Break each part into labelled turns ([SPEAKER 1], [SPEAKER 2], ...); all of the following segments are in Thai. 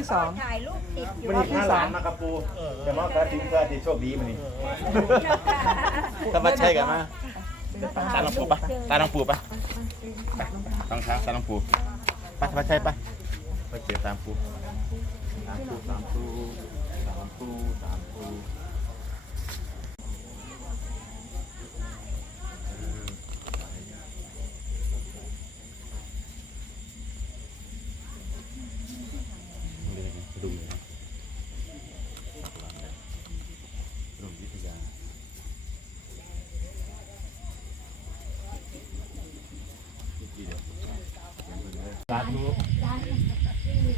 [SPEAKER 1] ที่สอง
[SPEAKER 2] ถ่ายรูปติดอยู่
[SPEAKER 3] มันนี่พาหลานมากระปูแต่ว่าก็ถึงก็ที่โชคดีมันนี่
[SPEAKER 4] ถ้ามาใช่กันมาตาลองปูปะตาลองปูปะไปต้องช้างตาลองปูไปถ้ามาใช่ปะไปเจอตามปู
[SPEAKER 3] สามปูสามปูสามปูสามปู
[SPEAKER 4] ดูเลยนะดูวิทยาสาธุ หนึ่งหนึ่งสี่สองสองสองจุดเก้าเก้าสาม
[SPEAKER 2] เออนี่นี่นี่นี่ ท่านท่าน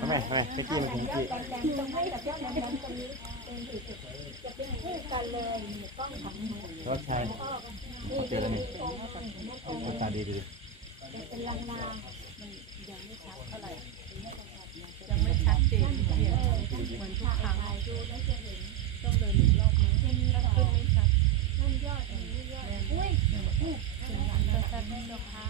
[SPEAKER 4] ทำไมทำไมไปจี้มันถึงจี้
[SPEAKER 2] แดงๆตรงให้กับเจ้าแดงๆตรงนี้เป็นจุดจะเป็นคู่กันเลยนี่กล้องของ
[SPEAKER 4] รถชัยเจอแล้วนี่ตาดีดี
[SPEAKER 2] จะเป็นลา งลาง
[SPEAKER 5] ยังไม่ชัดเจนเหมือนเหมือนทุกครั้งต้องเดินอีกรอบนึงถ้าขึ้นไม่ชัด
[SPEAKER 2] นั่นยอดนี้ยอดอุ้ยชัดๆนี่เจ้าค่ะ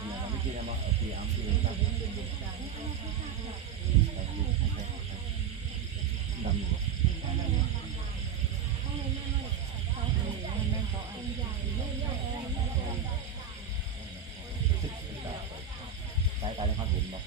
[SPEAKER 4] ตายังเขาเห็นาะ